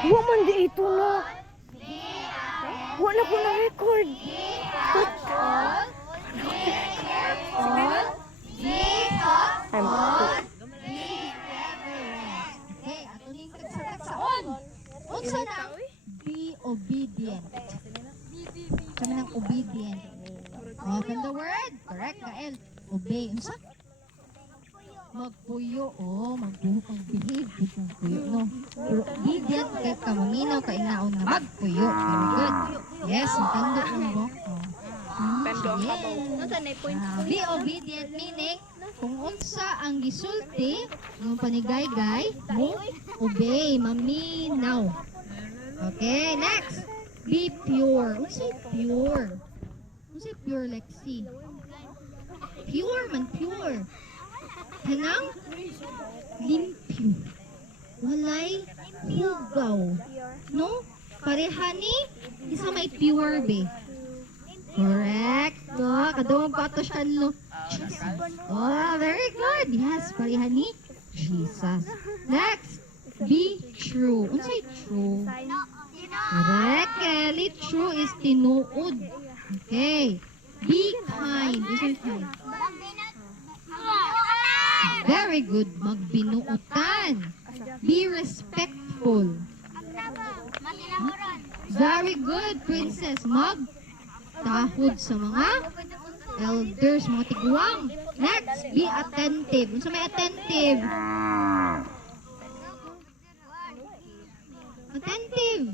Huwag man di ito na. Wala po na record. Okay, atuning tagsa-tagsaon. Unsa na? Be obedient. Kami ng obedient. Open the word. Correct, Kael. Obey. Unsa? Magpuyo. Mag-behave. Magpuyo, no? Pero obedient kay kamaninaw, kainaon na magpuyo. Very good. Yes, matando yung mo. Be obedient meaning, kung unsa ang gisulti, yung panigay-gay, mo obey, maminaw. Okay, next. Be pure. Unsay pure? Unsay pure, Lexi? Pure man, pure. Kanang limpyo. Walay hugaw. No? Parehani, isa may pure be. Correct. No, kadawang pato siya, no? Oh, very good. Yes, parehani, Jesus. Next. Be true. Unsay true? Correct, Kelly. True is tinuod. Okay. Be kind. Unsay kind? Very good. Magbinuotan. Be respectful. Very good, princess. Magtahod sa mga elders, mga tiguang. Next, be attentive. Unsa may attentive? Attentive.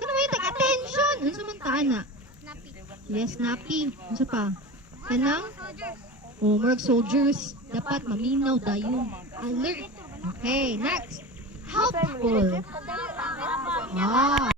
Ano may tag-attention? Unsa man ta ana? Yes, nappy. Unsa pa? Kanang homework soldiers. Dapat maminaw dayon. Alert. Okay, next. Helpful.